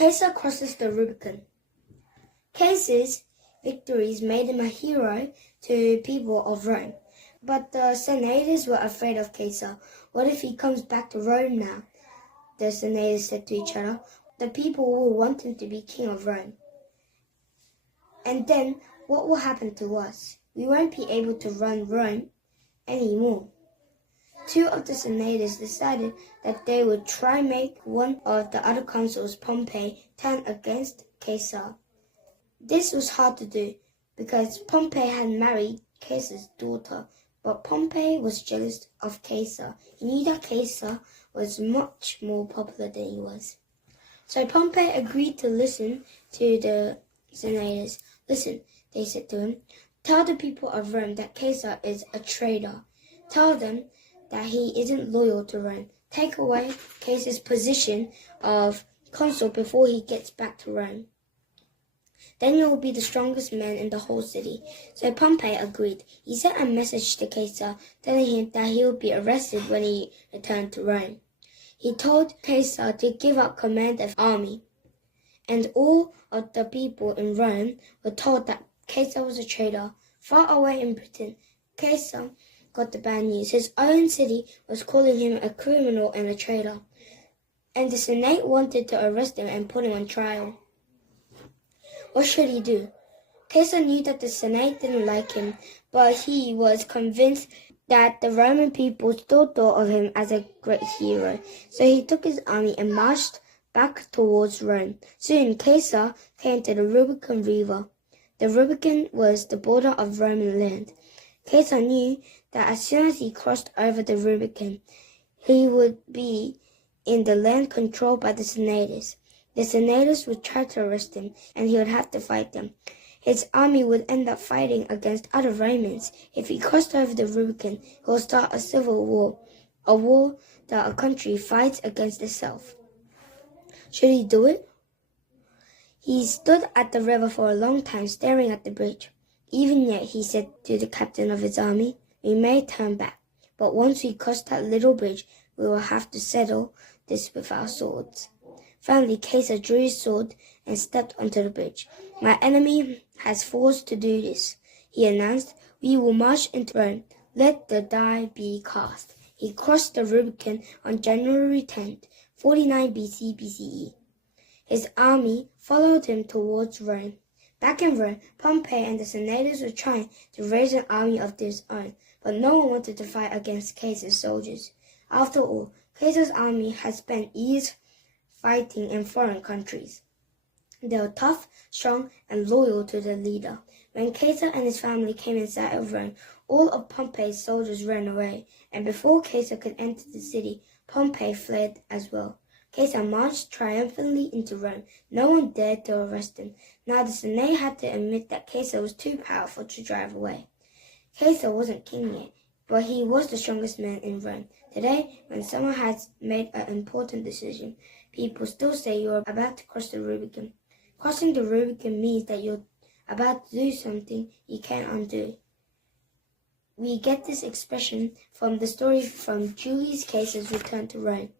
Caesar crosses the Rubicon. Caesar's victories made him a hero to people of Rome. But the senators were afraid of Caesar. What if he comes back to Rome now? The senators said to each other. The people will want him to be king of Rome. And then what will happen to us? We won't be able to run Rome anymore. Two of the senators decided that they would try make one of the other consuls, Pompey, turn against Caesar. This was hard to do because Pompey had married Caesar's daughter, but Pompey was jealous of Caesar. He knew that Caesar was much more popular than he was. So Pompey agreed to listen to the senators. Listen, they said to him, tell the people of Rome that Caesar is a traitor. Tell them that he isn't loyal to Rome. Take away Caesar's position of consul before he gets back to Rome. Then you will be the strongest man in the whole city. So Pompey agreed. He sent a message to Caesar telling him that he would be arrested when he returned to Rome. He told Caesar to give up command of the army. And all of the people in Rome were told that Caesar was a traitor. Far away in Britain, Caesar got the bad news. His own city was calling him a criminal and a traitor. And the Senate wanted to arrest him and put him on trial. What should he do? Caesar knew that the Senate didn't like him, but he was convinced that the Roman people still thought of him as a great hero. So he took his army and marched back towards Rome. Soon Caesar came to the Rubicon River. The Rubicon was the border of Roman land. Caesar knew that as soon as he crossed over the Rubicon, he would be in the land controlled by the senators. The senators would try to arrest him, and he would have to fight them. His army would end up fighting against other Romans. If he crossed over the Rubicon, he would start a civil war, a war that a country fights against itself. Should he do it? He stood at the river for a long time, staring at the bridge. Even yet, he said to the captain of his army, we may turn back, but once we cross that little bridge, we will have to settle this with our swords. Finally, Caesar drew his sword and stepped onto the bridge. My enemy has forced to do this, he announced. We will march into Rome. Let the die be cast. He crossed the Rubicon on January 10th, 49 BC BCE. His army followed him towards Rome. Back in Rome, Pompey and the senators were trying to raise an army of their own, but no one wanted to fight against Caesar's soldiers. After all, Caesar's army had spent years fighting in foreign countries. They were tough, strong, and loyal to their leader. When Caesar and his family came in sight of Rome, all of Pompey's soldiers ran away, and before Caesar could enter the city, Pompey fled as well. Caesar marched triumphantly into Rome. No one dared to arrest him. Now the Senate had to admit that Caesar was too powerful to drive away. Caesar wasn't king yet, but he was the strongest man in Rome. Today, when someone has made an important decision, people still say you're about to cross the Rubicon. Crossing the Rubicon means that you're about to do something you can't undo. We get this expression from the story from Julius Caesar's return to Rome.